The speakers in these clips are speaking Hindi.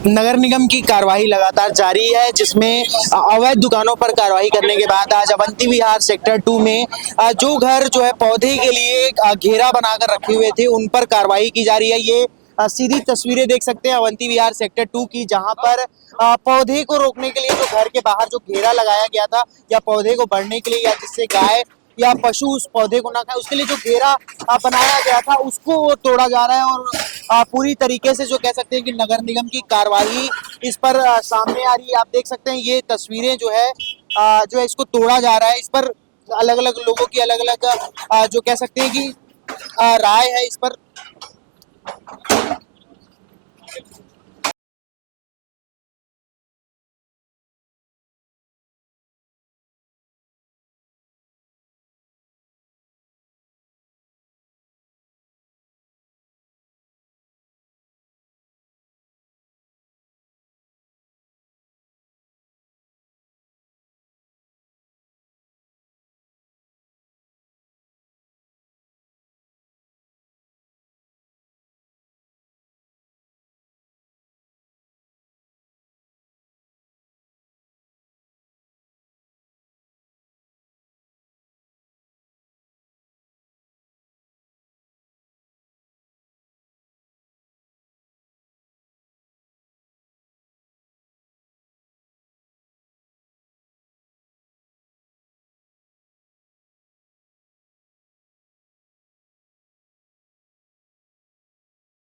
नगर निगम की कार्रवाई लगातार जारी है, जिसमें अवैध दुकानों पर कार्रवाई करने के बाद आज अवंती विहार सेक्टर 2 में जो घर जो है पौधे के लिए घेरा बनाकर रखे हुए थे, उन पर कार्रवाई की जा रही है। ये सीधी तस्वीरें देख सकते हैं अवंती विहार सेक्टर 2 की, जहां पर पौधे को रोकने के लिए जो घर के बाहर जो घेरा लगाया गया था, या पौधे को बढ़ने के लिए, या जिससे गाय या पशु उस पौधे को ना खाए, उसके लिए जो घेरा बनाया गया था, उसको वो तोड़ा जा रहा है। और पूरी तरीके से जो कह सकते हैं कि नगर निगम की कार्रवाई इस पर सामने आ रही है। आप देख सकते हैं ये तस्वीरें जो है जो है इसको तोड़ा जा रहा है। इस पर अलग अलग लोगों की अलग अलग जो कह सकते हैं कि राय है इस पर।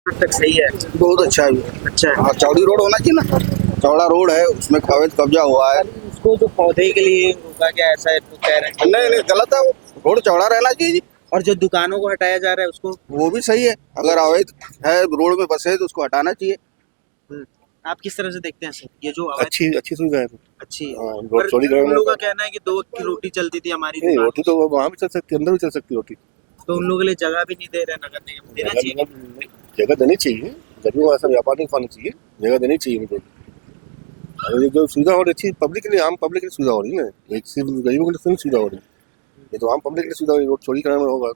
तक सही है, बहुत अच्छा है। अच्छा है। हाँ, चौड़ी रोड होना चाहिए ना। चौड़ा रोड है, उसमें अवैध कब्जा हुआ है। उसको जो पौधे के लिए रोका गया, ऐसा कह रहे हैं। नहीं नहीं, गलत है वो। रोड चौड़ा रहना चाहिए जी। और जो दुकानों को हटाया जा रहा है उसको वो भी सही है। अगर अवैध है, रोड में बसे तो उसको हटाना चाहिए। आप किस तरह से देखते हैं सर? ये जो अवैध अच्छी अच्छी सुविधा है। अच्छी है। हाँ, पर रोड चौड़ी उन कराने लोगों का। का कहना है कि 2 की रोटी चलती थी हमारी नहीं, दुकान, रोटी तो वहाँ भी चल सकती है, अंदर भी चल सकती है रोटी। तो उन लोगों के लिए जगह भी नहीं दे रहे नगर निगम, देना चाहिए। जगह देनी चाहिए, गरीबों का ऐसा व्यापार नहीं खाना चाहिए, जगह देनी चाहिए उनको। अगर ये जो सुविधा हो रही अच्छी पब्लिक के लिए, आम पब्लिक के लिए सुविधा हो रही है ना, एक सिर्फ गरीबों के लिए नहीं सुविधा हो रही। ये तो आम पब्लिक के लिए सुविधा हो रही, रोड चौड़ी कराने में होगा,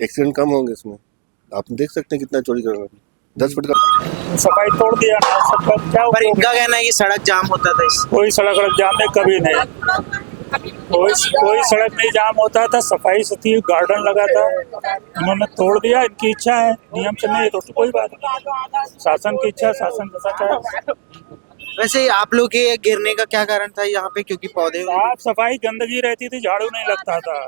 एक्सीडेंट कम होंगे इसमें। आप देख सकते हैं कितना चौड़ी कराना है, 10 फुट का। सफाई तोड़ दिया ना सबका, क्या पर उपयोग? इनका कहना है कि सड़क जाम होता था इस कोई सड़क वड़क जाम नहीं, कभी नहीं। कोई सड़क नहीं जाम होता था, सफाई से थी, गार्डन लगा था, उन्होंने तोड़ दिया। इनकी इच्छा है, नियम से नहीं तो कोई बात नहीं। शासन की इच्छा, शासन जैसा चाहे। वैसे आप लोग के गिरने का क्या कारण था यहाँ पे? क्योंकि पौधे साफ सफाई, गंदगी रहती थी, झाड़ू नहीं लगता था।